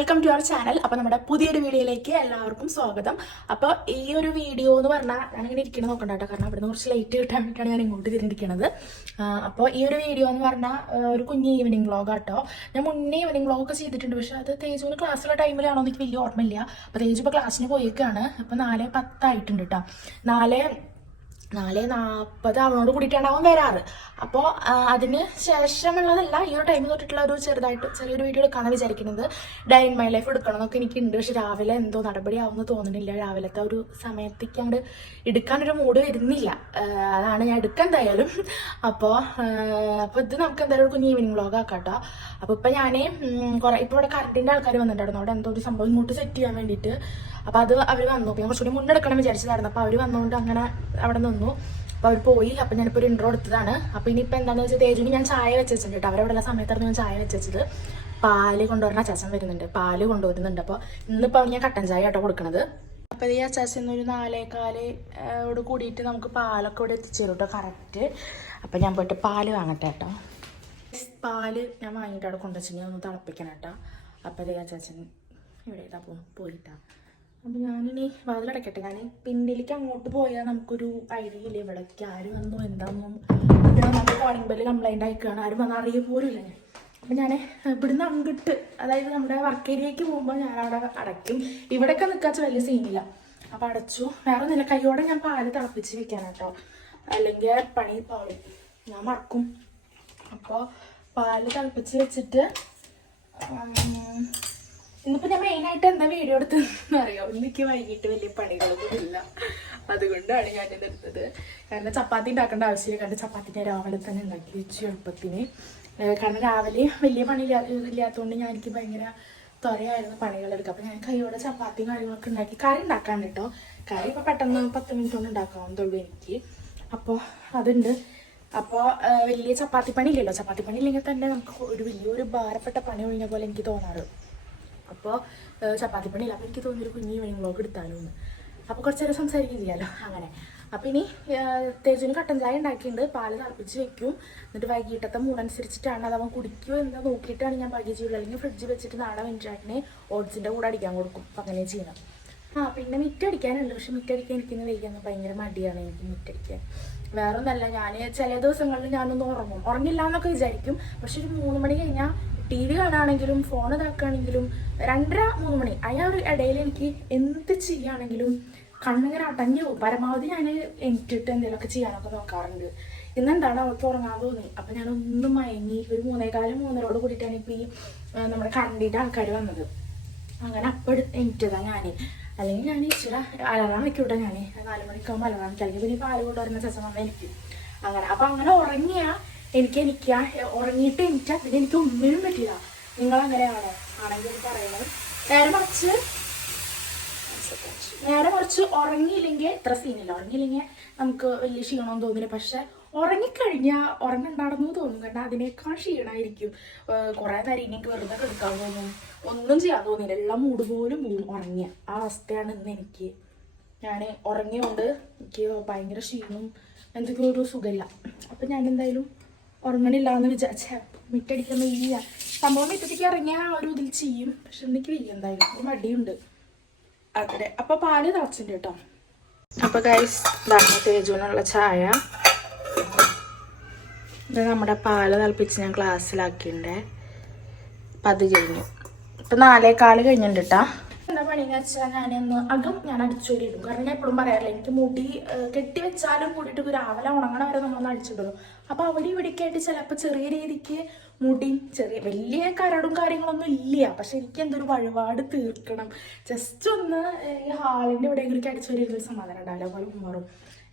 Welcome to our channel അപ്പോൾ നമ്മുടെ പുതിയൊരു വീഡിയോയിലേക്ക് എല്ലാവർക്കും സ്വാഗതം. അപ്പോൾ ഈ ഒരു വീഡിയോ എന്ന് പറഞ്ഞാൽ ഞാനിങ്ങനെ ഇരിക്കണം നോക്കണ്ട കേട്ടോ കാരണം അവിടുന്ന് കുറച്ച് ലൈറ്റ് കിട്ടാൻ വേണ്ടിയിട്ടാണ് ഞാൻ ഇങ്ങോട്ട് തിരിഞ്ഞിരിക്കുന്നത് അപ്പോൾ ഈ ഒരു വീഡിയോ എന്ന് പറഞ്ഞാൽ ഒരു കുഞ്ഞ് ഈവനിങ് വ്ളോഗ് കേട്ടോ ഞാൻ മുന്നേ ഈവനിങ് വ്ളോഗ് ചെയ്തിട്ടുണ്ട്. പക്ഷേ അത് തേജുവിന് ക്ലാസ്സിലെ ടൈമിലാണോ എനിക്ക് വലിയ ഓർമ്മയില്ല. അപ്പോൾ തേജു ഇപ്പോൾ ക്ലാസ്സിന് പോയേക്കാണ്. അപ്പോൾ നാല് പത്തായിട്ടുണ്ട് കേട്ടോ നാല് നാല് നാൽപ്പത് അവനോട് കൂടിയിട്ടാണ് അവൻ വരാറ്. അപ്പോൾ അതിന് ശേഷമുള്ളതല്ല ഈ ഒരു ടൈമിൽ തൊട്ടിട്ടുള്ള ഒരു ചെറുതായിട്ട് ചെറിയൊരു വീഡിയോ എടുക്കാൻ വിചാരിക്കുന്നത്. ഡൈൻ ഇൻ മൈ ലൈഫ് എടുക്കണം എന്നൊക്കെ എനിക്കുണ്ട്. പക്ഷെ രാവിലെ എന്തോ നടപടി ആവുമെന്ന് തോന്നുന്നില്ല. രാവിലത്തെ ഒരു സമയത്തേക്കാണ്ട് എടുക്കാനൊരു മൂഡ് വരുന്നില്ല. അതാണ് ഞാൻ എടുക്കാൻ എന്തായാലും അപ്പോൾ അപ്പോൾ ഇത് നമുക്ക് എന്തായാലും ഒരു കുഞ്ഞ് ഈവനിങ് വ്ളോഗ് ആക്കാം കേട്ടോ അപ്പോൾ ഇപ്പം ഞാൻ കുറേ ഇപ്പോൾ ഇവിടെ കറണ്ടിന്റെ ആൾക്കാർ വന്നിട്ടുണ്ടായിരുന്നു. അവിടെ എന്തോ ഒരു സംഭവം ഇങ്ങോട്ട് സെറ്റ് ചെയ്യാൻ വേണ്ടിയിട്ട്. അപ്പോൾ അത് അവർ വന്നു. ഞാൻ കുറച്ചുകൂടി മുന്നെടുക്കണം വിചാരിച്ചതായിരുന്നു. അപ്പോൾ അവർ വന്നുകൊണ്ട് അങ്ങനെ അവിടെ നിന്നു. അപ്പോൾ അവർ പോയി. അപ്പോൾ ഞാനിപ്പോൾ ഒരു ഇൻട്രോ എടുത്തതാണ്. അപ്പോൾ ഇനിയിപ്പോൾ എന്താണെന്ന് വെച്ചാൽ തേജുവിന് ഞാൻ ചായ വെച്ചിട്ടുണ്ട് കേട്ടോ. അവരവിടെ സമയത്തായിരുന്നു ഞാൻ ചായ വെച്ചത്. പാൽ കൊണ്ടുവരുന്ന അച്ചാച്ചൻ വരുന്നുണ്ട്. പാൽ കൊണ്ടുവരുന്നുണ്ട്. അപ്പോൾ ഇന്നിപ്പോൾ ഞാൻ കട്ടൻ ചായ കേട്ടോ കൊടുക്കണത്. അപ്പോൾ ഈ അച്ചാച്ചൻ ഒരു നാലേക്കാലോട് കൂടിയിട്ട് നമുക്ക് പാലൊക്കെ ഇവിടെ എത്തിച്ചു തരും കേട്ടോ. കറക്റ്റ് അപ്പോൾ ഞാൻ പോയിട്ട് പാൽ വാങ്ങട്ടെ കേട്ടോ. പാൽ ഞാൻ വാങ്ങിയിട്ട് അവിടെ കൊണ്ടുവച്ചിട്ടുണ്ടെങ്കിൽ ഒന്ന് തിളപ്പിക്കണം കേട്ടോ. അപ്പോൾ ഈ അച്ചാച്ചൻ ഇവിടെ ഇതാ പോ അപ്പോൾ ഞാനിനി വാതിലടക്കട്ടെ. ഞാൻ പിന്നിലേക്ക് അങ്ങോട്ട് പോയാൽ നമുക്കൊരു ഐഡിയ ഇല്ല ഇവിടേക്ക് ആരും വന്നു എന്താണെന്നും പിന്നെ നമ്മുടെ കോളിംഗ് ബെല്ല് കംപ്ലൈന്റ് ആയിക്കാണ് ആരും വന്ന് അറിയ പോലുമില്ല ഞാൻ. അപ്പം ഞാൻ ഇവിടുന്ന് അങ്ങോട്ട് അതായത് നമ്മുടെ വർക്ക് ഏരിയയ്ക്ക് പോകുമ്പോൾ ഞാൻ അവിടെ അടയ്ക്കും. ഇവിടെയൊക്കെ നിൽക്കാച്ച വലിയ സീനില്ല അപ്പം അടച്ചു. വേറെ ഒന്നുമില്ല. കൈയോടെ ഞാൻ പാൽ തിളപ്പിച്ച് വെക്കാൻ കേട്ടോ അല്ലെങ്കിൽ പണി പാടും ഞാൻ മറക്കും. അപ്പോൾ പാൽ തിളപ്പിച്ച് വെച്ചിട്ട് ഇന്നിപ്പോ ഞാൻ മെയിനായിട്ട് എന്താ വീഡിയോ എടുത്തതെന്ന് അറിയാം? എനിക്ക് വൈകിട്ട് വലിയ പണികളൊന്നും ഇല്ല. അതുകൊണ്ടാണ് ഞാൻ ഇത് എടുത്തത്. കാരണം ചപ്പാത്തി ഉണ്ടാക്കേണ്ട ആവശ്യമില്ല. കാരണം ചപ്പാത്തി ഞാൻ രാവിലെ തന്നെ ഉണ്ടാക്കി വെച്ചു എളുപ്പത്തിന്. കാരണം രാവിലെ വലിയ പണി ഇല്ലാ- ഇല്ലാത്തതുകൊണ്ട് ഞാൻ എനിക്ക് ഭയങ്കര ത്വരയായിരുന്നു പണികളെടുക്കുക അപ്പം ഞാൻ കൈയോടെ ചപ്പാത്തിയും കാര്യങ്ങളൊക്കെ ഉണ്ടാക്കി. കറി ഉണ്ടാക്കാൻ കേട്ടോ. കറി ഇപ്പം പെട്ടെന്ന് പത്ത് മിനിറ്റ് കൊണ്ട് ഉണ്ടാക്കാവുന്നതുള്ളൂ എനിക്ക്. അപ്പോൾ അതുണ്ട്. അപ്പോൾ വലിയ ചപ്പാത്തി പണി ഇല്ലല്ലോ. ചപ്പാത്തി പണി ഇല്ലെങ്കിൽ തന്നെ നമുക്ക് ഒരു വലിയൊരു ഭാരപ്പെട്ട പണി ഒഴിഞ്ഞ പോലെ എനിക്ക് തോന്നാറ്. അപ്പോൾ ചപ്പാത്തി പണിയില്ല അപ്പോൾ എനിക്ക് തോന്നിയൊരു കുഞ്ഞി ഈവനിങ് വ്ളോഗ് എടുത്താലും അപ്പോൾ കുറച്ച് നേരം സംസാരിക്കുകയും അങ്ങനെ. അപ്പോൾ ഇനി തേജുവിന് കട്ടൻ ചായ ഉണ്ടാക്കിയിട്ടുണ്ട്. പാൽ തിളപ്പിച്ച് വെക്കും. എന്നിട്ട് വൈകിട്ടത്തെ മൂടനുസരിച്ചിട്ടാണ് അത് അവൻ കുടിക്കുമോ എന്താ നോക്കിയിട്ടാണ് ഞാൻ ബാക്കി ചെയ്യുള്ളൂ. അല്ലെങ്കിൽ ഫ്രിഡ്ജ് വെച്ചിട്ട് നാളെ വെഞ്ചാട്ടിനെ ഓട്സിന്റെ കൂടെ അടിക്കാൻ കൊടുക്കും. അപ്പം അങ്ങനെ ചെയ്യണം ആ പിന്നെ മിറ്റടിക്കാനുണ്ട് പക്ഷെ മിറ്റടിക്കാൻ എനിക്കിന്ന് വൈകുന്ന ഭയങ്കര മടിയാണ് എനിക്ക് മിറ്റടിക്കാൻ വേറെ ഒന്നല്ല ഞാൻ ചില ദിവസങ്ങളിൽ ഞാനൊന്ന് ഉറങ്ങും. ഉറങ്ങില്ല എന്നൊക്കെ വിചാരിക്കും. പക്ഷെ ഒരു മൂന്ന് മണി കഴിഞ്ഞാൽ ടി വി കാണുകയാണെങ്കിലും ഫോൺ ഇതാക്കുകയാണെങ്കിലും രണ്ടര മൂന്ന് മണി ആ ഒരു ഇടയിൽ എനിക്ക് എന്ത് ചെയ്യുകയാണെങ്കിലും കണ്ണിങ്ങനെ അടഞ്ഞു പരമാവധി ഞാൻ എനിക്കിട്ട് എന്തെങ്കിലുമൊക്കെ ചെയ്യാനൊക്കെ നോക്കാറുണ്ട്. ഇന്നെന്താണ് അവൾക്ക് ഉറങ്ങാൻ തോന്നി അപ്പം ഞാൻ ഒന്നും മയങ്ങി ഒരു മൂന്നേകാലം മൂന്നരോട് കൂടിയിട്ടാണ് ഇപ്പം ഈ നമ്മുടെ കണ്ടിട്ട് ആൾക്കാർ വന്നത്. അങ്ങനെ അപ്പോൾ എനിക്കതാണ് ഞാൻ അല്ലെങ്കിൽ ഞാൻ ഇച്ചിരി അലറാൻ വെക്കൂട്ടെ ഞാൻ നാല് മണിക്കാകുമ്പോൾ അലറാൻ വെക്കും. അല്ലെങ്കിൽ പിന്നെ പാൽ കൊണ്ടുവരുന്ന വന്ന് എനിക്ക്. അങ്ങനെ. അപ്പം അങ്ങനെ ഉറങ്ങിയ എനിക്ക് എനിക്ക് ഉറങ്ങിയിട്ട് എനിക്ക് പിന്നെ എനിക്ക് ഒന്നിനും പറ്റില്ല. നിങ്ങൾ അങ്ങനെയാണോ ആണെങ്കിൽ പറയണത് നേരെ മറിച്ച് നേരെ മറിച്ച് ഉറങ്ങിയില്ലെങ്കിൽ എത്ര സീനില്ല ഉറങ്ങിയില്ലെങ്കിൽ നമുക്ക് വലിയ ക്ഷീണമൊന്നും തോന്നില്ല. പക്ഷെ ഉറങ്ങിക്കഴിഞ്ഞാൽ ഉറങ്ങണ്ടാണെന്ന് തോന്നും. കാരണം അതിനേക്കാൾ ക്ഷീണമായിരിക്കും കുറേ നേരം ഇനി വെറുതെ കിടക്കാൻ തോന്നും. ഒന്നും ചെയ്യാൻ തോന്നില്ല. എല്ലാം മൂട് പോലും പോകും ഉറങ്ങിയ ആ അവസ്ഥയാണ് ഇന്ന് എനിക്ക്. ഞാൻ ഉറങ്ങിയോണ്ട് എനിക്ക് ഭയങ്കര ക്ഷീണവും എന്തെങ്കിലും ഒരു സുഖമില്ല. അപ്പം ഞാൻ എന്തായാലും ഉറങ്ങണില്ല എന്ന് വിചാരിച്ച. മിറ്റടിക്കാൻ വയ്യ സംഭവം മിറ്റത്തേക്ക് ഇറങ്ങിയ ആ ഒരു ഇതിൽ ചെയ്യും. പക്ഷെ എനിക്ക് വയ്യ എന്തായാലും. മടിയുണ്ട്. അതെ. അപ്പൊ പാൽ തിളച്ചിട്ടുണ്ട് കേട്ടോ. അപ്പൊ ഗൈസ് ഇതാണ് തേജുവിനുള്ള ചായ. നമ്മുടെ പാൽ തിളപ്പിച്ച് ഞാൻ ഗ്ലാസ്സിലാക്കിയിട്ടുണ്ട് അപ്പം അത് കഴിഞ്ഞു. ഇപ്പൊ നാലേക്കാൾ കഴിഞ്ഞിട്ടുണ്ട് കേട്ടാ. പണിയെന്ന് വെച്ചാൽ ഞാനൊന്ന് അകം ഞാൻ അടിച്ചോരി ഇടും കാരണം ഞാൻ എപ്പോഴും പറയാറില്ല എനിക്ക് മുടി കെട്ടി വെച്ചാലും കൂടിയിട്ട് രാവിലെ ഉണങ്ങണ വരെ നമ്മളൊന്ന് അടിച്ചിടുന്നു അപ്പൊ അവിടെ ഇവിടേക്ക് ആയിട്ട് ചിലപ്പോൾ ചെറിയ രീതിക്ക് മുടിയും ചെറിയ വലിയ കരടും കാര്യങ്ങളൊന്നും ഇല്ല. പക്ഷെ എനിക്ക് എന്തൊരു വഴിപാട് തീർക്കണം. ജസ്റ്റ് ഒന്ന് ഈ ഹാളിന്റെ ഇവിടെയെങ്കിലും അടിച്ചോരി സമാധാനം ഉണ്ടാവില്ല. പോലെ മാറും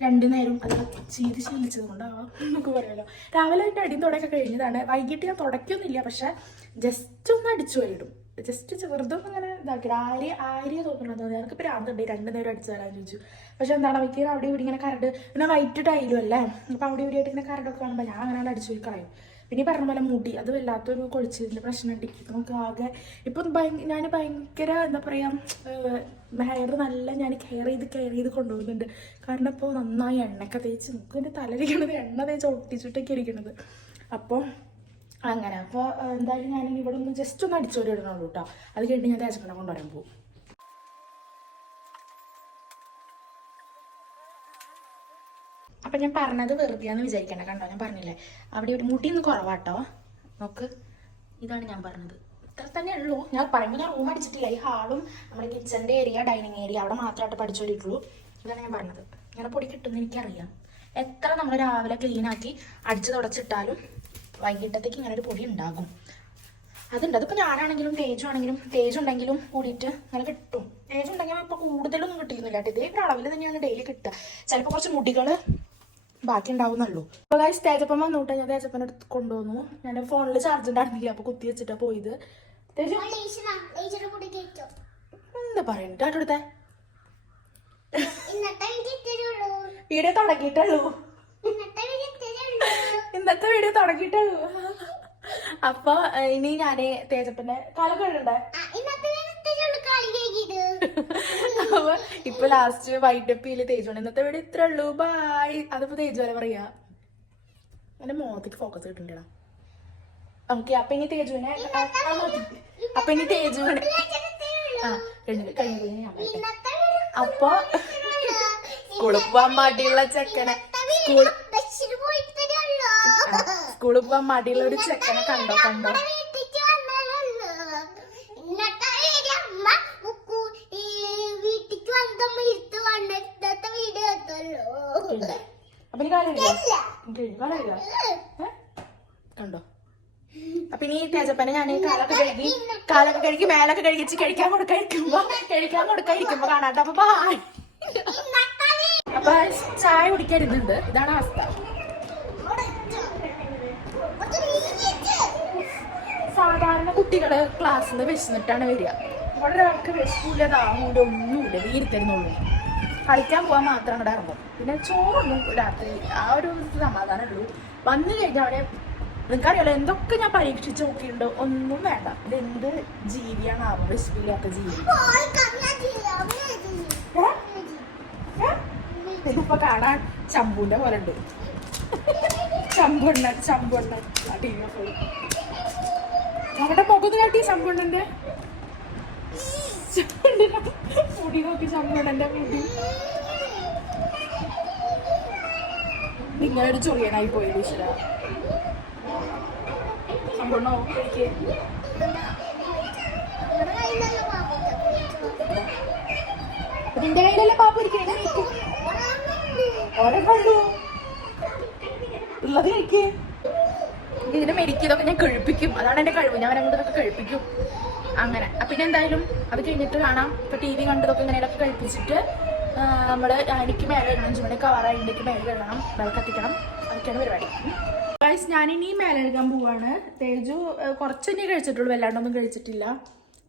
രണ്ടു നേരം അത് ചെയ്ത് ശീലിച്ചത് കൊണ്ടാവാം നമുക്ക് പറയാമല്ലോ. രാവിലെ എന്റെ അടിയും തുടക്കം കഴിഞ്ഞതാണ്. വൈകിട്ട് ഞാൻ തുടക്കൊന്നുമില്ല പക്ഷെ ജസ്റ്റ് ഒന്ന് അടിച്ചു വരിടും ജസ്റ്റ് ഒന്ന് അങ്ങനെ ഇതാക്കി ആര്യ ആര്യ തോന്നുന്നത് ഞങ്ങൾക്ക് പ്രാന്തുണ്ട് രണ്ടു നേരം അടിച്ചു തരാൻ ചോദിച്ചു. പക്ഷെ എന്താണ് അവയ്ക്ക് അവിടെ ഇവിടെ ഇങ്ങനെ കരട് പിന്നെ വൈറ്റ് ടൈലും അല്ലേ? അപ്പം അവിടെ ഇവിടെ ആയിട്ട് ഇങ്ങനെ കരടൊക്കെ കാണുമ്പോൾ ഞാൻ അങ്ങനെ അടിച്ചു പോയി കളയും. പിന്നെ പറഞ്ഞ പോലെ മുടി അത് വല്ലാത്തൊരു കൊഴിച്ചിലിന്റെ പ്രശ്നം ഉണ്ടെങ്കിൽ നമുക്ക് ആകെ ഇപ്പം ഞാൻ ഭയങ്കര എന്താ പറയുക ഹെയർ നല്ല ഞാൻ കെയർ ചെയ്ത് കെയർ ചെയ്ത് കൊണ്ടുപോകുന്നുണ്ട്. കാരണം ഇപ്പോൾ നന്നായി എണ്ണയൊക്കെ തേച്ച് നമുക്ക് എന്റെ തലയിരിക്കണത് എണ്ണ തേച്ച് ഒട്ടിച്ചിട്ടൊക്കെ ഇരിക്കണത്. അപ്പോൾ അങ്ങനെ. അപ്പോൾ എന്തായാലും ഞാൻ ഇവിടെ ഒന്ന് ജസ്റ്റ് ഒന്ന് അടിച്ചോടി ഇടണുള്ളൂ കേട്ടോ അത് കഴിഞ്ഞ് ഞാൻ തേച്ചക്കണ കൊണ്ടുവരാൻ പോകും. അപ്പം ഞാൻ പറഞ്ഞത് വെറുതെയാന്ന് വിചാരിക്കണ്ട കണ്ടോ? ഞാൻ പറഞ്ഞില്ലേ? അവിടെ ഒരു മുടി ഒന്ന് കുറവാട്ടോ. നോക്ക്. ഇതാണ് ഞാൻ പറഞ്ഞത്. ഇത്ര തന്നെ ഉള്ളൂ. ഞാൻ പറയുമ്പോൾ ഞാൻ റൂം അടിച്ചിട്ടില്ല. ഈ ഹാളും നമ്മുടെ കിച്ചന്റെ ഏരിയ ഡൈനിങ് ഏരിയ അവിടെ മാത്രമായിട്ട് പഠിച്ചോരിട്ടുള്ളൂ ഇതാണ് ഞാൻ പറഞ്ഞത്. ഇങ്ങനെ പൊടി കിട്ടുമെന്ന് എനിക്കറിയാം. എത്ര നമ്മൾ രാവിലെ ക്ലീൻ ആക്കി അടിച്ച് തുടച്ചിട്ടാലും വൈകിട്ടത്തേക്ക് ഇങ്ങനൊരു ഒരു പൊടി ഉണ്ടാകും. അതുണ്ട്. അതിപ്പോൾ ഞാനാണെങ്കിലും തേജു ആണെങ്കിലും തേജുണ്ടെങ്കിലും കൂടിയിട്ട് അങ്ങനെ കിട്ടും. തേജുണ്ടെങ്കിൽ ഇപ്പോൾ കൂടുതലൊന്നും കിട്ടിയിരുന്നില്ല കേട്ടോ. ഇതേ ഒരു അളവിൽ തന്നെയാണ് ഡെയിലി കിട്ടുക. ചിലപ്പോൾ കുറച്ച് മുടികൾ ബാക്കി ഉണ്ടാവുന്നുള്ളൂ. അപ്പോൾ ഗൈസ് തേജപ്പം വന്നോട്ട് ഞാൻ തേജപ്പനെ അടുത്ത് കൊണ്ടുവന്നു. ഞാൻ ഫോണിൽ ചാർജ് ഉണ്ടായിരുന്നില്ല. അപ്പോൾ കുത്തി വെച്ചിട്ടാണ് പോയത്. എന്താ പറയണ്ട അടുത്തെ വീഡിയോ തുടങ്ങിയിട്ടുള്ളൂ ഇന്നത്തെ വീഡിയോ തുടങ്ങിട്ട് തുടങ്ങിയിട്ടുള്ളൂ അപ്പൊ ഇനി ഞാൻ തേജപ്പന്റെ കാലം അപ്പൊ ഇപ്പൊ ലാസ്റ്റ് വൈറ്റപ്പിയിൽ തേജുണ്ട് ഇന്നത്തെ വീഡിയോ ഇത്രേ ഉള്ളൂ. ബായ് അതിപ്പോ തേജു വരെ പറയാ. എന്റെ മോത്തേക്ക് ഫോക്കസ് കിട്ടണ്ടടാ ഓക്കെ അപ്പൊ ഇനി തേജുവിനെ അപ്പൊ ഇനി തേജുവിനെ ആ കഴിഞ്ഞു കഴിഞ്ഞു ഞാൻ അപ്പൊ സ്കൂളിൽ പോവാൻ മടിയുള്ള ചെക്കനെ. സ്കൂൾ സ്കൂളിൽ പോവാൻ മടിയുള്ള ഒരു ചെക്കനെ കണ്ടോ കണ്ടോ. അപ്പൊ ഇനി കാലില്ല കണ്ടോ? അപ്പൊ ഇനി തേജപ്പനെ ഞാൻ കാലൊക്കെ കഴുകി കാലൊക്കെ കഴുകി മേലൊക്കെ കഴുകിച്ച് കഴിക്കാൻ കൊടുക്കാതിരിക്കുമ്പോ കഴിക്കാൻ കൊടുക്കാതിരിക്കുമ്പോ കാണാട്ടോ. അപ്പൊ. അപ്പൊ ചായ കുടിക്കരുന്നുണ്ട് ഇതാണ് അവസ്ഥ. സാധാരണ കുട്ടികൾ ക്ലാസ്സിൽ നിന്ന് വിശന്നിട്ടാണ് വരിക. ഇവിടെ ഒരാൾക്ക് വിശപ്പില്ല ദാഹൂല ഒന്നുമില്ല വീരുത്തരുന്നുള്ളൂ കളിക്കാൻ പോകാൻ മാത്രം അങ്ങോട്ട് ഇറങ്ങും. പിന്നെ ചോറൊന്നും രാത്രി ആ ഒരു സമാധാനം ഉള്ളൂ വന്നു കഴിഞ്ഞാൽ അവിടെ നിങ്ങൾക്കറിയാലോ എന്തൊക്കെ ഞാൻ പരീക്ഷിച്ച് നോക്കിയിട്ടുണ്ട്? ഒന്നും വേണ്ട. ഇതെന്ത് ജീവിയാണ്? ആ വിശപ്പില്ലാത്ത ജീവി? ഇതിപ്പോ കാണാൻ ചമ്പൂന്റെ പോലെ ഉണ്ട്. ചമ്പുണ്ണൻ ചമ്പുണ്ണൻ. ആ ടി വി പോയി അവിടെ മുഖത്ത് കാട്ടി ശമ്പുണ്ണന്റെ മുടി നോക്കി ശമ്പുണ്ണന്റെ മുടി. നിങ്ങളൊരു ചൊറിയനായി പോയി ഈശ്വര. ചമ്പുണ്ണോ എനിക്ക്. നിന്റെ കയ്യിലല്ലേ പാപ്പ ഇരിക്കണേ? കണ്ടു. ഉള്ളത് കഴിക്ക് ഇതിന് മെരിക്കതൊക്കെ ഞാൻ കഴിപ്പിക്കും. അതാണ് എന്റെ കഴിവ്. ഞാൻ അങ്ങോട്ടൊക്കെ കഴിപ്പിക്കും. അങ്ങനെ. അപ്പൊ പിന്നെ എന്തായാലും അത് കഴിഞ്ഞിട്ട് കാണാം. ഇപ്പം ടി വി കണ്ടതൊക്കെ ഇങ്ങനെയൊക്കെ കഴിപ്പിച്ചിട്ട് നമ്മൾ എനിക്ക് മേലെ ഇടണം അഞ്ചു മണി കവറായി എനിക്ക് മേലെ ഇടണം വിളക്കത്തിക്കണം അതൊക്കെയാണ് പരിപാടി. ഗൈസ് ഞാനിനി മേലെ എഴുതാൻ പോവാണ്. തേജു കുറച്ച് ഇനി കഴിച്ചിട്ടുള്ളൂ. വല്ലാണ്ടൊന്നും കഴിച്ചിട്ടില്ല.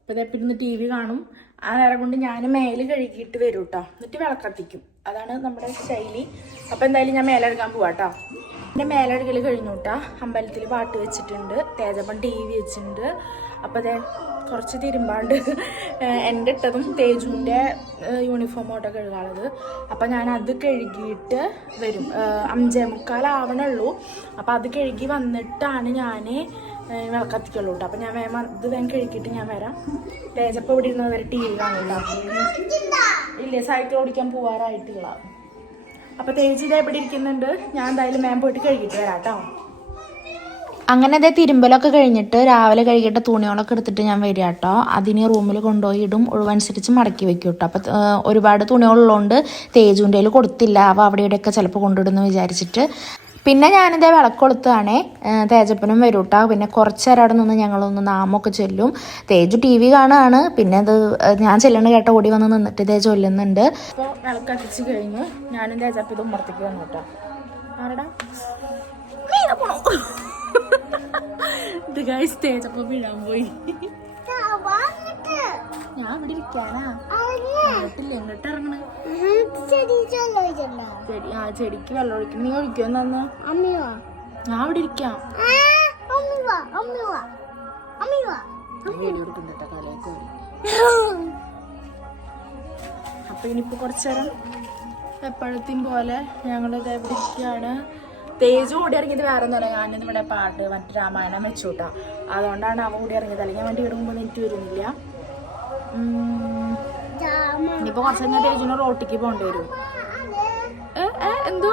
അപ്പോൾ പിന്നെ ടി വി കാണും. ആ നേരം കൊണ്ട് ഞാൻ മേൽ കഴുകിയിട്ട് വരും കേട്ടോ എന്നിട്ട് വിളക്കത്തിക്കും അതാണ് നമ്മുടെ ശൈലി. അപ്പോൾ എന്തായാലും ഞാൻ മേലെഴുകാൻ പോവാം കേട്ടോ എന്റെ മേലെഴുകൽ കഴിഞ്ഞു കേട്ടാ അമ്പലത്തിൽ പാട്ട് വെച്ചിട്ടുണ്ട്. തേജപ്പൻ ടി വി വെച്ചിട്ടുണ്ട്. അപ്പോൾ അതെ കുറച്ച് തിരുമ്പാണ്ട് എന്റെ ഇട്ടതും തേജുവിന്റെ യൂണിഫോമോട്ടോ കഴുകാനുള്ളത് അപ്പോൾ ഞാൻ അത് കഴുകിയിട്ട് വരും. അഞ്ചേ മുക്കാലാവണുള്ളൂ. അപ്പോൾ അത് കഴുകി വന്നിട്ടാണ് ഞാൻ വിളക്കത്തിക്കുള്ളൂ കേട്ടോ അപ്പോൾ ഞാൻ വേഗം ഇത് വേഗം കഴുകിയിട്ട് ഞാൻ വരാം. തേജപ്പം ഇവിടെ ഇരുന്നത് വരെ ടി വി കാണില്ല ഇല്ലേ സൈക്കിൾ ഓടിക്കാൻ പോവാറായിട്ടില്ല അപ്പോൾ തേജിത എവിടെ ഇരിക്കുന്നുണ്ട്. ഞാൻ എന്തായാലും മാം പോയിട്ട് കഴുകിയിട്ട് വരാം കേട്ടോ അങ്ങനെ അതേ തിരുമ്പലൊക്കെ കഴിഞ്ഞിട്ട് രാവിലെ കഴുകിയിട്ട് തുണികളൊക്കെ എടുത്തിട്ട് ഞാൻ വരിക കേട്ടോ അതിന് റൂമിൽ കൊണ്ടുപോയി ഇടും. ഒഴിവനുസരിച്ച് മടക്കി വെക്കും കേട്ടോ. അപ്പം ഒരുപാട് തുണികളുള്ളതുകൊണ്ട് തേജുന്റെ കൊടുത്തില്ല. അവ അവിടെ ഇവിടെയൊക്കെ ചിലപ്പോൾ കൊണ്ടുവിടുന്നു വിചാരിച്ചിട്ട്. പിന്നെ ഞാനിതേ വിളക്കൊളുത്താണ് തേജപ്പനും വരും കേട്ടോ പിന്നെ കുറച്ച് നേരം അവിടെ നിന്ന് ഞങ്ങളൊന്ന് നാമൊക്കെ ചൊല്ലും. തേജു ടി വി കാണുകയാണ് പിന്നെ അത് ഞാൻ ചെല്ലണ കേട്ട ഓടി വന്ന് നിന്നിട്ട് ഇതേ ചൊല്ലുന്നുണ്ട്. അപ്പോൾ വിളക്ക് കഴിഞ്ഞു. ഞാനും തേജപ്പം ഇത് ഉമ്മർത്തേക്ക് വന്നു ആരടാ? ഇത് വീഴാൻ പോയി. ഇവിടെ ഇരിക്കാനാ? വീട്ടില്ല എങ്ങോട്ട് ഇറങ്ങണേ? ചെടി ആ ചെടിക്ക് വെള്ളം ഒഴിക്കണം നീ ഒഴിക്കോ എന്നാ ഞാൻ ഇവിടെ ഇരിക്കാം. അപ്പൊ ഇനിയിപ്പോ കുറച്ചു നേരം എപ്പോഴത്തെയും പോലെ ഞങ്ങൾ ഇവിടെ ഇരിക്കുകയാണ്. തേജ് ഓടി ഇറങ്ങിയത് വേറെ ഒന്നുമല്ല. ഞാനിന്ന് ഇവിടെ പാട്ട് മറ്റു രാമായണം വെച്ചൂട്ടാ അതുകൊണ്ടാണ് അവ കൂടി ഇറങ്ങിയത്. അല്ലെങ്കിൽ വണ്ടി ഇടുമ്പോൾ എനിക്ക് വരുന്നില്ല. ഇനിയിപ്പോ കുറച്ച് കഴിഞ്ഞാൽ തേജിന് റോട്ടിക്ക് പോകേണ്ടി വരും. എന്തോ.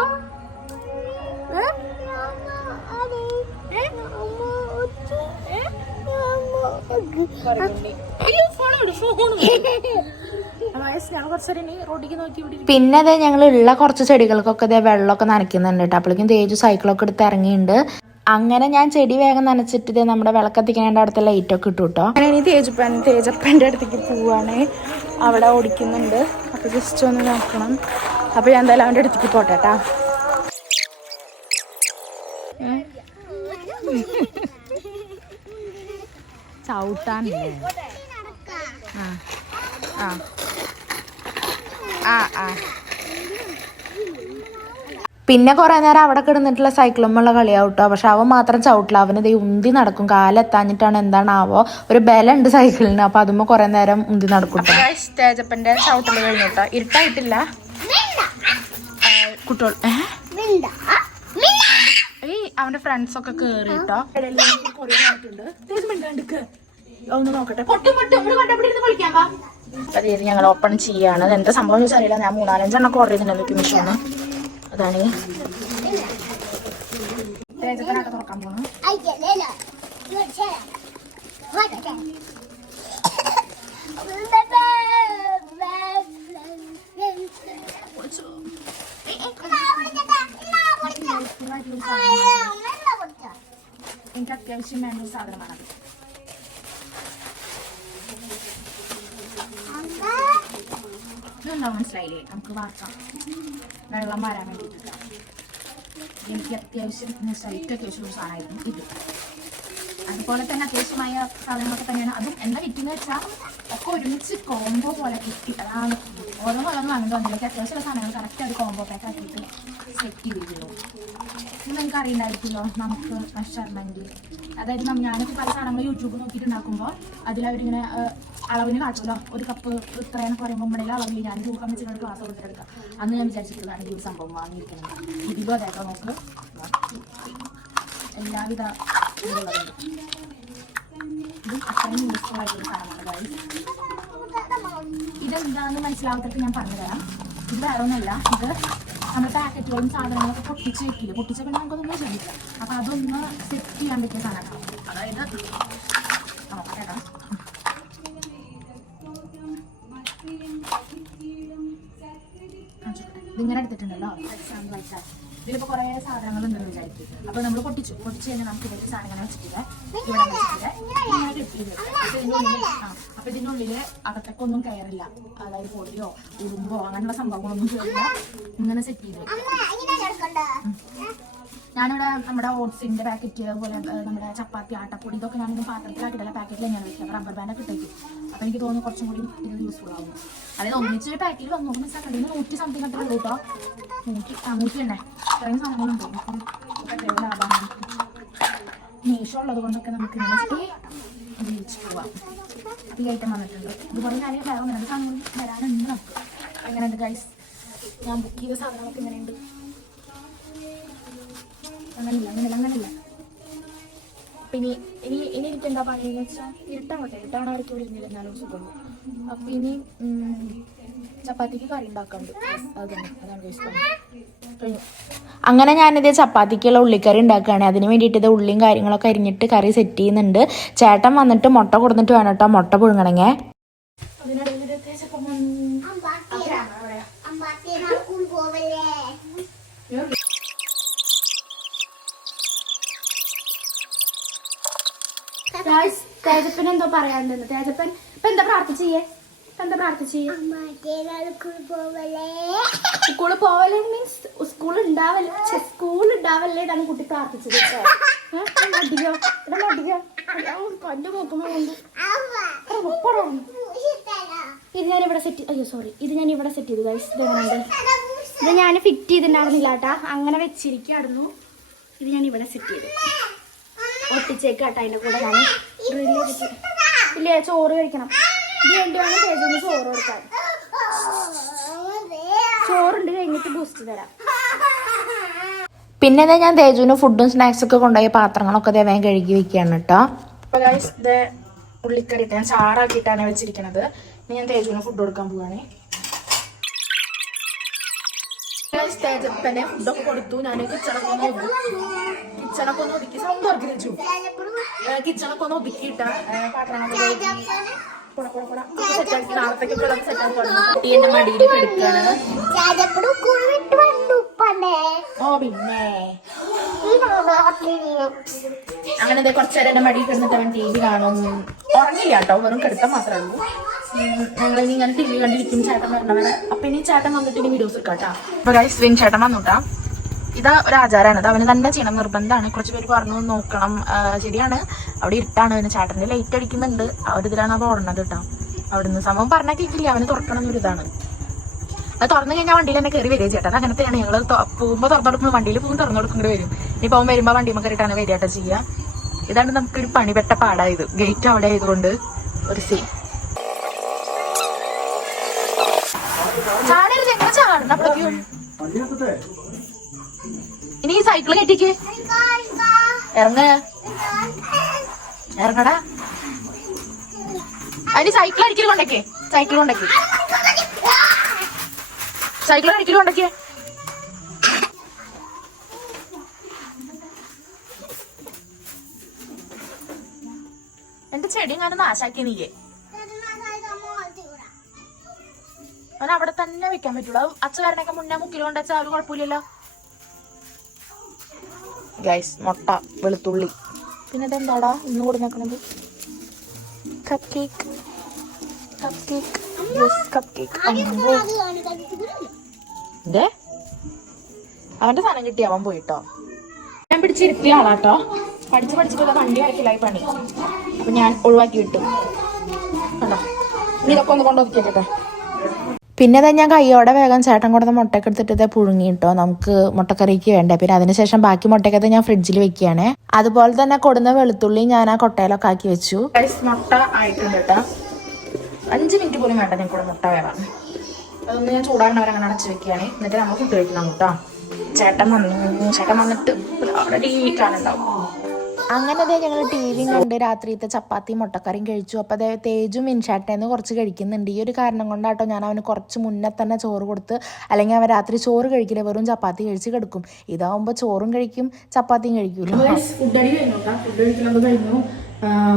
പിന്നെ അതെ ഞങ്ങൾ ഉള്ള കുറച്ച് ചെടികൾക്കൊക്കെ ഇതേ വെള്ളമൊക്കെ നനയ്ക്കുന്നുണ്ട് കേട്ടോ. അപ്പോഴേക്കും തേജ് സൈക്കിളൊക്കെ എടുത്ത് ഇറങ്ങിയിട്ടുണ്ട് അങ്ങനെ ഞാൻ ചെടി വേഗം നനച്ചിട്ട് ഇത് നമ്മുടെ വിളക്കത്തിക്കേണ്ട അടുത്ത ലൈറ്റൊക്കെ ഇട്ടു കേട്ടോ അങ്ങനെ ഇനി തേജപ്പൻ തേജപ്പന്റെ അടുത്തേക്ക് പോവാണ്. അവിടെ ഓടിക്കുന്നുണ്ട്. അപ്പോൾ ജസ്റ്റ് ഒന്ന് നോക്കണം. അപ്പോൾ ഞാൻ എന്തായാലും അവന്റെ അടുത്തേക്ക് പോട്ടെ കേട്ടാ ചവിട്ടാനില്ലേ? ആ ആ. ആ ആ. പിന്നെ കുറേ നേരം അവിടെ കിടന്നിട്ടുള്ള സൈക്കിളുമുള്ള കളിയാവും കേട്ടോ പക്ഷെ അവൻ മാത്രം ചവിട്ടില്ല. അവന് ദേ ഉന്തി നടക്കും. കാലെത്താഞ്ഞിട്ടാണ് എന്താണാവോ. ഒരു ബലമുണ്ട് സൈക്കിളിന് അപ്പൊ അതുമ്പോ കുറെ നേരം ഉന്തി നടക്കും. തേജപ്പന്റെ ചവിട്ടൽ കഴിഞ്ഞു കേട്ടോ ഇരുട്ടായിട്ടില്ല? കുട്ടികൾ ഈ അവന്റെ ഫ്രണ്ട്സ് ഒക്കെ കേറി കേട്ടോ ഒന്ന് നോക്കട്ടെ ചെയ്യാണ്. എന്താ സംഭവം കൊണ്ട് ഇവിടെ ഇരുന്ന് വിളിക്കാൻ വാ അതെ ഇത് ഞങ്ങൾ ഓപ്പൺ ചെയ്യാണ് അത് എന്താ സംഭവം എന്ന് അറിയില്ല ഞാൻ മൂന്നാലഞ്ചെണ്ണൊക്കെ ഓർഡർ ചെയ്തിട്ടുണ്ട് മിഷോന്ന് അതാണ് തേജപ്പനായിട്ട് തുറക്കാൻ പോണു എനിക്ക് അത്യാവശ്യം വേണ്ട ഒരു സാധനമാണ് ഇതെന്താ മനസ്സിലായില്ലേ? നമുക്ക് വാർക്കാം വെള്ളം വരാൻ വേണ്ടിയിട്ടില്ല എനിക്ക് അത്യാവശ്യം സൈറ്റ് അത്യാവശ്യം സാധനമായിരുന്നു ഇത്. അതുപോലെ തന്നെ അത്യാവശ്യമായ സാധനങ്ങളൊക്കെ തന്നെയാണ്. അതും എന്താ കിട്ടിയെന്ന് വെച്ചാൽ ഒക്കെ ഒരുമിച്ച് കോംബോ പോലെ കിട്ടി. അതാണ് ഓരോ ഓരോന്ന് വാങ്ങുമ്പോൾ അതിലേക്ക് അത്യാവശ്യമുള്ള സാധനങ്ങൾ കറക്റ്റ് ഒരു കോംബോ പാക്ക് ആക്കിയിട്ട് സെറ്റ് ചെയ്തിരുന്നു. നിങ്ങൾക്ക് അറിയണ്ടായിരിക്കുമല്ലോ നമുക്ക് മെഷർമെന്റ് അതായത് ഞാനൊക്കെ പല സാധനങ്ങൾ യൂട്യൂബ് നോക്കിയിട്ട് ഉണ്ടാക്കുമ്പോൾ അതിലവരിങ്ങനെ അളവിന് കാട്ടുമല്ലോ ഒരു കപ്പ് ഇത്രയെന്ന് പറയുമ്പോൾ നമ്മുടെ അളവിൽ ഞാൻ തൂക്കം വെച്ചിട്ട് ക്ലാസ് കൊടുത്തെടുക്കാം അന്ന് ഞാൻ വിചാരിച്ചിട്ടുള്ളതാണ് ഈ സംഭവം വാങ്ങിയിരിക്കുന്നത് ഇതിലും അതെ കേട്ടോ നോക്ക്. എല്ലാവിധ ഇതെന്താന്ന് ഇത് അത്രയും ഞാൻ പറഞ്ഞുതരാം. ഇത് വേറെ ഒന്നുമല്ല ഇത് നമ്മുടെ പാക്കറ്റുകളും സാധനങ്ങളൊക്കെ പൊട്ടിച്ച് വെക്കില്ല? പൊട്ടിച്ച പിന്നെ നമുക്കൊന്നും ചെയ്യില്ല അപ്പൊ അതൊന്ന് സെറ്റ് ചെയ്യാൻ പറ്റിയ സാധനമാണ് അതായത് തരാം. ഇതിങ്ങനെ എടുത്തിട്ടുണ്ടല്ലോ? എക്സാമ്പിൾ ആയിട്ട് ഇതിലിപ്പോ കുറെ സാധനങ്ങൾ ഉണ്ടെന്ന് വിചാരിക്കും. അപ്പൊ നമ്മൾ പൊട്ടിച്ചു. പൊട്ടിച്ചു കഴിഞ്ഞാൽ നമുക്ക് ഇതൊക്കെ സാധനങ്ങൾ വെച്ചിട്ടില്ല? ഇവിടെ വെച്ചിട്ടില്ല? ഇങ്ങനെ കെട്ടിയത് അപ്പൊ ഇതിനുള്ളിൽ അപ്പൊ അകത്തൊക്കെ ഒന്നും കയറില്ല. അതായത് പൊടിയോ ഉറുമ്പോ അങ്ങനെയുള്ള സംഭവങ്ങളൊന്നും കയറില്ല ഇങ്ങനെ സെറ്റ് ചെയ്ത്. ഞാനിവിടെ നമ്മുടെ ഓട്സിന്റെ പാക്കറ്റ് അതുപോലെ നമ്മുടെ ചപ്പാത്തി ആട്ടപ്പൊടി ഇതൊക്കെ ഞാനിത് പാത്രത്തിലാക്കിട്ടുള്ള പാക്കറ്റിൽ തന്നെയാണ് വെക്കുക റബ്ബർ ബാൻഡ് ഒക്കെ ഇട്ടേക്കും. അപ്പൊ എനിക്ക് തോന്നുന്നു കുറച്ചും കൂടി ഇത് യൂസ്ഫുൾ ആവും. അതായത് ഒന്നിച്ച് പാക്കറ്റിൽ വന്നു. മിസ്സാക്കണ്ടി നൂറ്റി സംതിങ് അത്ര കേട്ടോ നൂറ്റി ആ നൂറ്റി തന്നെ ഇത്രയും സാധനങ്ങളുണ്ട് ലാഭമാണ് മീഷോ ഉള്ളത് കൊണ്ടൊക്കെ നമുക്ക് ഇങ്ങനെ പോവാം. ഈ ഐറ്റം വന്നിട്ടുണ്ട്. ഇതുപോലെ ഞാൻ വേറെ രണ്ട് സാധനങ്ങൾ വരാനുണ്ട് നമുക്ക് ഗൈസ് ഞാൻ ബുക്ക് ചെയ്ത സാധനങ്ങളൊക്കെ എങ്ങനെയുണ്ട്? അങ്ങനെയില്ല അങ്ങനല്ല അങ്ങനല്ല പിന്നെ ഇനി ഇനി എനിക്ക് എന്താ പറയുക വെച്ചാൽ ഇരുട്ടാവട്ടെ ഇരുട്ടാണ് അവർക്ക് ഇവിടെ ഇരുന്നില്ല എന്നാലും അപ്പം ഇനി ചപ്പാത്തിക്ക് കറി ഉണ്ടാക്കാറുണ്ട് അതാണ് പണി. കഴിഞ്ഞു അങ്ങനെ ഞാനിത് ചപ്പാത്തിക്കുള്ള ഉള്ളിക്കറി ഉണ്ടാക്കുകയാണ്. അതിന് വേണ്ടിയിട്ട് ഇത് ഉള്ളിയും കാര്യങ്ങളൊക്കെ അരിഞ്ഞിട്ട് കറി സെറ്റ് ചെയ്യുന്നുണ്ട്. ചേട്ടൻ വന്നിട്ട് മുട്ട കൊടുത്തിട്ട് വേണം കേട്ടോ മുട്ട പുഴുങ്ങണങ്ങേ ഒരു തേച്ചപ്പം വന്നു. ആ camera എവിടെയാ? Guys, തേജപ്പൻ എന്തോ പറയാണ്ടെന്ന് തേജപ്പൻ ഇപ്പൊ എന്താ പ്രാർത്ഥിച്ചേ എന്താ പ്രാർത്ഥിച്ചേ സ്കൂളിൽ പോവല്ലേ മീൻസ് സ്കൂൾ ഉണ്ടാവല്ലേ? സ്കൂൾ ഉണ്ടാവല്ലേ ഇതാണ് കുട്ടി പ്രാർത്ഥിച്ചത് ഇത് ഞാൻ ഇവിടെ സെറ്റ് അയ്യോ സോറി ഇത് ഞാൻ ഇവിടെ സെറ്റ് ചെയ്തു ഗൈസ് ഇത് ഇത് ഞാൻ ഫിറ്റ് ചെയ്തിട്ടുണ്ടായിരുന്നില്ല കേട്ടാ. അങ്ങനെ വെച്ചിരിക്കായിരുന്നു. ഇത് ഞാൻ ഇവിടെ സെറ്റ് ചെയ്തു. ഒട്ടിച്ചേക്കാട്ടോ അതിന്റെ കൂടെ ഞാൻ. ഡ്രില്ല് ചെയ്തിട്ട്. ഇല്ലേ ചോറ് കഴിക്കണം. ഇത് വേണ്ടി വേണം തേജന് ചോറ് കൊടുക്കാൻ. ചോറുണ്ട് കഴിഞ്ഞിട്ട് ബൂസ്റ്റ് തരാം. പിന്നെ ഞാൻ തേജുവിന് ഫുഡും സ്നാക്സ് ഒക്കെ കൊണ്ടുപോയ പാത്രങ്ങളൊക്കെ വേഗം കഴുകി വെക്കുകയാണ് കേട്ടോ. അപ്പൊ ഗൈസ് ഇത് ഉള്ളിക്കറി ഞാൻ ചാറാക്കിയിട്ടാണ് വെച്ചിരിക്കുന്നത് ഇനി ഞാൻ തേജുവിന് ഫുഡ് കൊടുക്കാൻ പോവാണേ. തേജപ്പനെ ഫുഡൊക്കെ കൊടുത്തു. ഞാൻ കിച്ചണൊക്കെ ഒന്ന് ഒതുക്കി. ഒന്ന് ഒതുക്കി. വെച്ചു കിച്ചണൊക്കെ ഒന്ന് ഒതുക്കിയിട്ട പാത്രങ്ങളൊക്കെ സെറ്റാക്കി നാളത്തേക്ക് സെറ്റാക്കി കുട്ടി എന്റെ മടിയിൽ കിടക്കാണ്. ഓ പിന്നെ. ഈ നാട്ടിൽ അങ്ങനെ ദേ കുറച്ച് എന്റെ മടിയിൽ കിടന്നിട്ട് അവൻ ടി വി കാണും. ഉറങ്ങില്ല കേട്ടോ. വെറും കിടത്തം മാത്രമേ ഉള്ളൂ. വീഡിയോസ് വന്നുട്ടാ ഇതാ ഒരു ആചാരമാണ് അത് അവന് തന്നെ ചെയ്യണം. നിർബന്ധമാണ്. കുറച്ച് പേര് പറഞ്ഞു നോക്കണം. ശരിയാണ്. അവിടെ ഇട്ടാണ് അവന് ചാട്ടന്റെ ലൈറ്റ് അടിക്കുന്നുണ്ട്. ഒരു ഇതിലാണ് അത് ഓടണത് കേട്ടോ. അവിടുന്ന് സംഭവം പറഞ്ഞാൽ കേൾക്കില്ല അവന് തുറക്കണം എന്നൊരു ഇതാണ്. അത് തുറന്നു കഴിഞ്ഞാൽ വണ്ടിയിൽ തന്നെ കയറി വരിക ചേട്ടാ. അത് അങ്ങനത്തെയാണ് ഞങ്ങൾ പോകുമ്പോൾ തുറന്നു കൊടുക്കുമ്പോൾ വണ്ടിയിൽ പോകും തുറന്നു കൊടുക്കേണ്ടി വരും. ഇനി പോകുമ്പോൾ വരുമ്പോൾ വണ്ടിയിൽ കയറിയിട്ടാണ് വരിക ചെയ്യുക. ഇതാണ് നമുക്കൊരു പണിപെട്ട പാടായത് ഗേറ്റ് അവിടെ ആയതുകൊണ്ട് ഒരു സീൻ ഇനി സൈക്കിൾ കെട്ടിക്ക് ഇറങ്ങ. ഇറങ്ങടാ. അതിന് സൈക്കിൾ അടിക്കൽ കൊണ്ടൊക്കെ. സൈക്കിൾ കൊണ്ടൊക്കെ. സൈക്കിൾ അടിക്കൽ കൊണ്ടൊക്കെ. എന്റെ ചെടി ഞാൻ ആശാക്കിയെ നീയേ. അത് അവിടെ തന്നെ വെക്കാൻ പറ്റുള്ളൂ. അത് അച്ഛകാരനൊക്കെ മുന്നേ മുക്കിൽ കൊണ്ടുവച്ചാൽ അത് കുഴപ്പമില്ലല്ലോ. ഗൈസ് മുട്ട വെളുത്തുള്ളി. പിന്നെ ഇതെന്താടാ? ഇന്ന് കൂടെ നോക്കണത് cupcake cupcake cupcake എന്തേ അവന്റെ സാധനം കിട്ടി അവൻ പോയിട്ടോ. ഞാൻ പിടിച്ചിരുത്തിയ ആളാട്ടോ. പഠിച്ച് പഠിച്ചിട്ടുള്ള വണ്ടി വരക്കില്ലായി പണി. അപ്പൊ ഞാൻ ഒഴിവാക്കി വിട്ടു. കണ്ടോ? ഇതൊക്കെ ഒന്ന് കൊണ്ടുവന്നിട്ടേ പിന്നെ തന്നെ ഞാൻ കൈയോടെ വേഗം ചേട്ടൻ കൊടുത്ത മുട്ടയൊക്കെ എടുത്തിട്ട് പുഴുങ്ങി കിട്ടോ നമുക്ക് മുട്ടക്കറിക്ക് വേണ്ടേ. പിന്നെ അതിനുശേഷം ബാക്കി മുട്ടയൊക്കെ ഞാൻ ഫ്രിഡ്ജിൽ വെക്കുകയാണ്. അതുപോലെ തന്നെ കൊടുന്ന വെളുത്തുള്ളി ഞാൻ ആ കൊട്ടയിലൊക്കെ ആക്കി വെച്ചു. മുട്ട ആയിട്ടുണ്ട് കേട്ടോ അഞ്ച് മിനിറ്റ് പോലും വേണ്ട ഞാൻ കൂടെ മുട്ട വേണം അതൊന്ന് ഞാൻ ചൂടാകണ വരെ അങ്ങനെ അടച്ചു വെക്കുകയാണ്. എന്നിട്ട് നമ്മൾ ഫുഡ് കഴിക്കണം കേട്ടോ. ചേട്ടൻ വന്നു ചേട്ടൻ വന്നിട്ട് ഒരാളുടെ ഡീറ്റാണ് വി കാണുണ്ടാവും അങ്ങനെ അതേ ഞങ്ങൾ ടി വിയും കണ്ട് രാത്രിയത്തെ ചപ്പാത്തിയും മുട്ടക്കറിയും കഴിച്ചു. അപ്പോൾ അതേ തേജും മിൻഷാട്ടേന്ന് കുറച്ച് കഴിക്കുന്നുണ്ട്. ഈ ഒരു കാരണം കൊണ്ടാട്ടോ ഞാൻ അവന് കുറച്ച് മുന്നേ തന്നെ ചോറ് കൊടുത്ത് അല്ലെങ്കിൽ അവൻ രാത്രി ചോറ് കഴിക്കില്ല വെറും ചപ്പാത്തി കഴിച്ച് കിടക്കും. ഇതാവുമ്പോൾ ചോറും കഴിക്കും ചപ്പാത്തിയും കഴിക്കും ഫുഡ് അടി കഴിഞ്ഞു.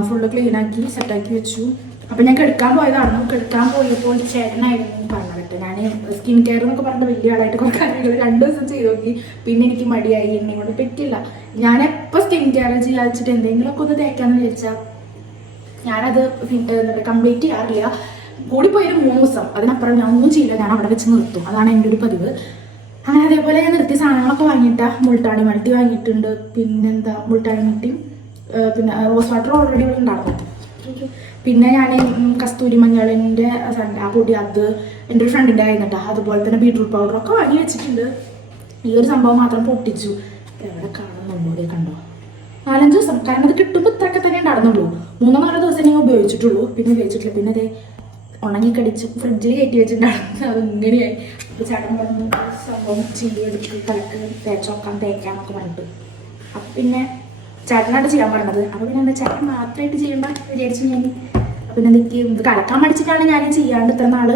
ഫുള്ള് ക്ലീൻ ആക്കി സെറ്റാക്കി വെച്ചു. അപ്പൊ ഞാൻ കിടക്കാൻ പോയതാണ്. കിടക്കാൻ പോയപ്പോൾ ചേട്ടനായിരുന്നു പറഞ്ഞത് കേട്ടോ ഞാൻ സ്കിൻ കെയർ എന്നൊക്കെ പറഞ്ഞിട്ട് വലിയ ആളായിട്ട് കുറേ കാര്യങ്ങൾ രണ്ട് ദിവസം ചെയ്ത് നോക്കി. പിന്നെ എനിക്ക് മടിയായി എന്നെ കൊണ്ട് പറ്റില്ല ഞാൻ എപ്പോൾ സ്കിൻ കെയർ ചെയ്യാൻ വെച്ചിട്ട് എന്തെങ്കിലുമൊക്കെ ഒന്ന് തേക്കാന്ന് വിചാരിച്ചാൽ ഞാനത് കംപ്ലീറ്റ് ചെയ്യാറില്ല. കൂടിപ്പോയൊരു മൂന്ന് ദിവസം. അതിനപ്പുറം ഞാൻ ഒന്നും ചെയ്യില്ല. ഞാൻ അവിടെ വെച്ച് നിർത്തും. അതാണ് എന്റെ ഒരു പതിവ്. അങ്ങനെ അതേപോലെ ഞാൻ നിർത്തിയ സാധനങ്ങളൊക്കെ വാങ്ങിയിട്ടാ. മുൾട്ടാണി മൾട്ടി വാങ്ങിയിട്ടുണ്ട്. പിന്നെന്താ? മുൾട്ടാണി മൾട്ടിയും പിന്നെ റോസ് വാട്ടർ ഓൾറെഡി ഉണ്ടായിരുന്നു. പിന്നെ ഞാൻ കസ്തൂരി മഞ്ഞളിന്റെ ആ പൊടി അത് എന്റെ ഒരു ഫ്രണ്ടിന്റെ അതുപോലെ തന്നെ ബീട്രൂട്ട് പൗഡറൊക്കെ വാങ്ങി വെച്ചിട്ടുണ്ട്. ഈ ഒരു സംഭവം മാത്രം പൊട്ടിച്ചു. എവിടെ കാണുന്നുണ്ടോ കണ്ടോ? നാലഞ്ച് ദിവസം. കാരണം അത് കിട്ടുമ്പോൾ ഇത്രയൊക്കെ തന്നെ ഉണ്ടായിരുന്നുള്ളൂ. മൂന്നോ നാലോ ദിവസം ഞാൻ ഉപയോഗിച്ചിട്ടുള്ളൂ. പിന്നെ ഉപയോഗിച്ചിട്ടില്ല. പിന്നെ അതെ ഉണങ്ങി കടിച്ച് ഫ്രിഡ്ജിൽ കയറ്റി വെച്ചിട്ടുണ്ടായിരുന്നു. അത് ഇങ്ങനെയായി. അപ്പോൾ ചേട്ടൻ പറഞ്ഞു സംഭവം ചീയെടുത്ത് തലക്ക് തേച്ചോക്കാൻ തേക്കാന്നൊക്കെ പറഞ്ഞിട്ട്. അപ്പം പിന്നെ ചേട്ടനായിട്ട് ചെയ്യാൻ പറഞ്ഞത്. അപ്പോൾ പിന്നെ എന്താ ചേട്ടൻ മാത്രമായിട്ട് ചെയ്യേണ്ട വിചാരിച്ചു ഞാൻ അപ്പം പിന്നെ എനിക്ക് കലക്കാൻ മടിച്ചിട്ടാണ് ഞാൻ ചെയ്യാണ്ട് ഇത്ര നാൾ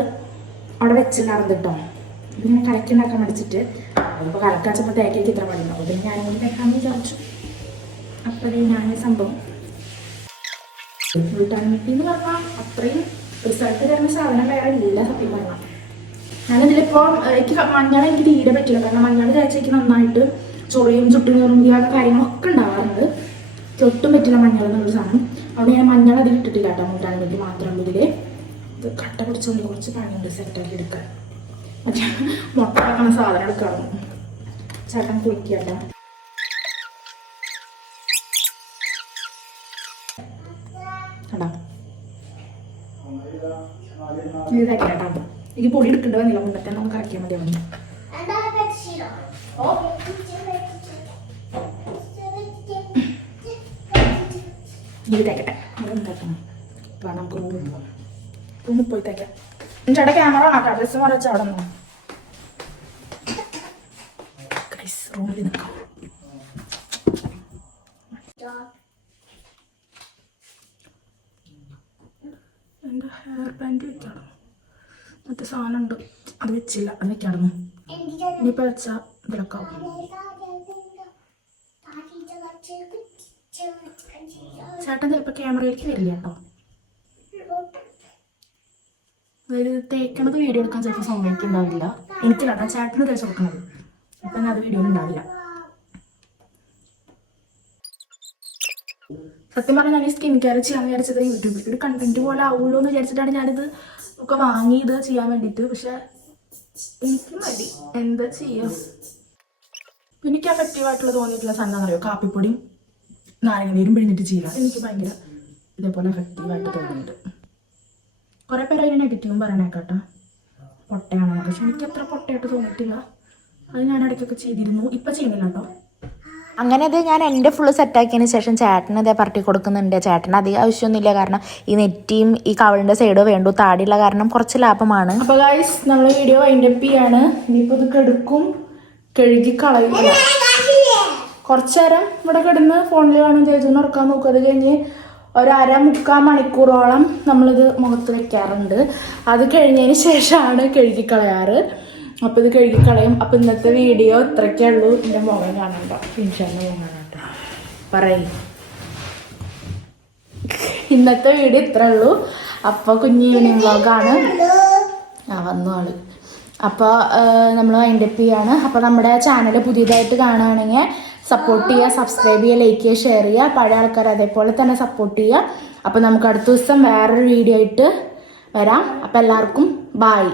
അവിടെ വെച്ചിട്ടുണ്ടായിരുന്നത് കേട്ടോ ഇങ്ങനെ കലക്കി ഉണ്ടാക്കാൻ മടിച്ചിട്ട് അപ്പോൾ കലക്കാച്ചപ്പോൾ തേക്കേക്ക് ഇത്ര പണിയുണ്ടാവും അപ്പോൾ പിന്നെ ഞാനും കൂടി തേക്കാമെന്ന് വിചാരിച്ചു. അപ്പഴേ ഞാൻ സംഭവം അത്രയും റിസൾട്ട് തരുന്ന സാധനം വേറെ ഇല്ല സത്യം പറഞ്ഞാൽ ഞാനിതിലിപ്പോൾ എനിക്ക് മഞ്ഞൾ എനിക്ക് തീരെ പറ്റില്ല. കാരണം മഞ്ഞൾ തേച്ചേക്ക് നന്നായിട്ട് ചൊറിയും ചുട്ടും കയറും കാര്യങ്ങളൊക്കെ ഉണ്ടാവാറുണ്ട്. ചൊട്ടും പറ്റില്ല മഞ്ഞൾ എന്നുള്ള സാധനം. അതുകൊണ്ട് ഞാൻ മഞ്ഞൾ അതിൽ ഇട്ടിട്ടില്ല കേട്ടോ നൂറ്റാണ്ടിലേക്ക് മാത്രം ഇതിൽ ഇത് കട്ട പിടിച്ചുകൊണ്ട് കുറച്ച് പണിയുണ്ട് സെറ്റാക്കി എടുക്കാൻ. മറ്റേ മുട്ട വെക്കണ സാധനം എടുക്കണം ചേട്ടൻ കുളിക്കട്ടോ ഇത് തരാട്ടോ എനിക്ക് പൊടി എടുക്കേണ്ടി വന്നില്ല. മുന്നത്തെ നമുക്ക് ആക്കിയാൽ മതി അവന്. ഇത് തേക്കട്ടെ നമുക്ക് റൂമിൽ പോകാം റൂമിൽ പോയി തേക്കാം ചേട്ടാ ക്യാമറ ആക്കാം ഡ്രസ് മറച്ച അവിടെ നിന്ന്. റൂമിൽ എന്റെ ഹെയർ മറ്റേ സാധനം ഉണ്ട് അത് വെച്ചില്ല. അത് വെക്കാടുന്നു ഇനിയിപ്പോൾ വെച്ചാൽ ഇതിലൊക്കെ ചേട്ടൻ ചിലപ്പോൾ ക്യാമറയിലേക്ക് വരില്ല കേട്ടോ. അതായത് തേക്കണത് വീഡിയോ എടുക്കാൻ ചിലപ്പോൾ സമ്മതിക്കുന്നുണ്ടാവില്ല എനിക്കില്ല കേട്ടോ ചേട്ടന് തേച്ച് കൊടുക്കണത്. അപ്പം അത് വീഡിയോയിൽ ഉണ്ടാവില്ല. സത്യം പറഞ്ഞാൽ ഞാൻ ഈ സ്കിൻ കെയർ ചെയ്യാൻ വിചാരിച്ചത് യൂട്യൂബിൽ. ഒരു കണ്ടന്റ് പോലെ ആവുള്ളൂ എന്ന് വിചാരിച്ചിട്ടാണ് ഞാനിത് ഒക്കെ വാങ്ങിയത് ചെയ്യാൻ വേണ്ടിയിട്ട്. പക്ഷെ എനിക്ക് മതി എന്താ ചെയ്യാ? എനിക്ക് എഫക്റ്റീവ് ആയിട്ടുള്ള തോന്നിയിട്ടുള്ള സാധനം അറിയോ കാപ്പിപ്പൊടിയും നാരങ്ങ നീരും പിഴിഞ്ഞിട്ട് ചെയ്യുക. എനിക്ക് ഭയങ്കര ഇതേപോലെ എഫക്റ്റീവ് ആയിട്ട് തോന്നിയിട്ടുണ്ട്. കുറെ പേര് അതിന് നെഗറ്റീവും പറയണേക്കാട്ടാ പൊട്ടയാണ് പക്ഷെ എനിക്ക് അത്ര പൊട്ടയായിട്ട് തോന്നിയിട്ടില്ല. അത് ഞാൻ ഇടയ്ക്കൊക്കെ ചെയ്തിരുന്നു. ഇപ്പൊ ചെയ്യുന്നില്ല കേട്ടോ. അങ്ങനെ അത് ഞാൻ എന്റെ ഫുള്ള് സെറ്റാക്കിയതിന് ശേഷം ചേട്ടന് ഇതേ പറട്ടി കൊടുക്കുന്നുണ്ട്. ചേട്ടന് അധികം ആവശ്യമൊന്നുമില്ല. കാരണം ഈ നെറ്റിയും ഈ കവളിന്റെ സൈഡോ വേണ്ടു. താടിയുള്ള കാരണം കുറച്ച് ലാഭമാണ്. അപ്പോൾ ഗൈസ് നമ്മൾ വീഡിയോ വൈൻഡപ്പ് ചെയ്യാണ്. ഇനിയിപ്പോൾ ഇത് കെടുക്കും. കഴുകി കളയും. കുറച്ചു നേരം ഇവിടെ കിടന്ന് ഫോണിൽ കാണാൻ ചേച്ചി ഉറക്കാൻ നോക്കും. അത് കഴിഞ്ഞ് ഒരു അര മുക്കാൽ മണിക്കൂറോളം നമ്മളിത് മുഖത്ത് വെക്കാറുണ്ട്. അത് കഴിഞ്ഞതിന് ശേഷമാണ് കഴുകി കളയാറ് അപ്പൊ ഇത് കഴുകി കളയും അപ്പൊ ഇന്നത്തെ വീഡിയോ ഇത്രയ്ക്കേ ഉള്ളൂ. എന്റെ മുഖം കാണണ്ടോ. പിൻഷാന്റെ മുഖം കാണട്ടോ പറയും. ഇന്നത്തെ വീഡിയോ ഇത്രേ ഉള്ളൂ. അപ്പോൾ കുഞ്ഞ് ഈവനിങ് വ്ളോഗാണ്. ആ വന്നു ആൾ. അപ്പോൾ നമ്മൾ വൈൻഡപ്പ് ചെയ്യാണ്. അപ്പോൾ നമ്മുടെ ചാനൽ പുതിയതായിട്ട് കാണുകയാണെങ്കിൽ സപ്പോർട്ട് ചെയ്യുക സബ്സ്ക്രൈബ് ചെയ്യുക ലൈക്ക് ചെയ്യുക ഷെയർ ചെയ്യുക. പഴയ ആൾക്കാർ അതേപോലെ തന്നെ സപ്പോർട്ട് ചെയ്യുക. അപ്പോൾ നമുക്ക് അടുത്ത ദിവസം വേറൊരു വീഡിയോ ആയിട്ട് വരാം. അപ്പോൾ എല്ലാവർക്കും ബായ്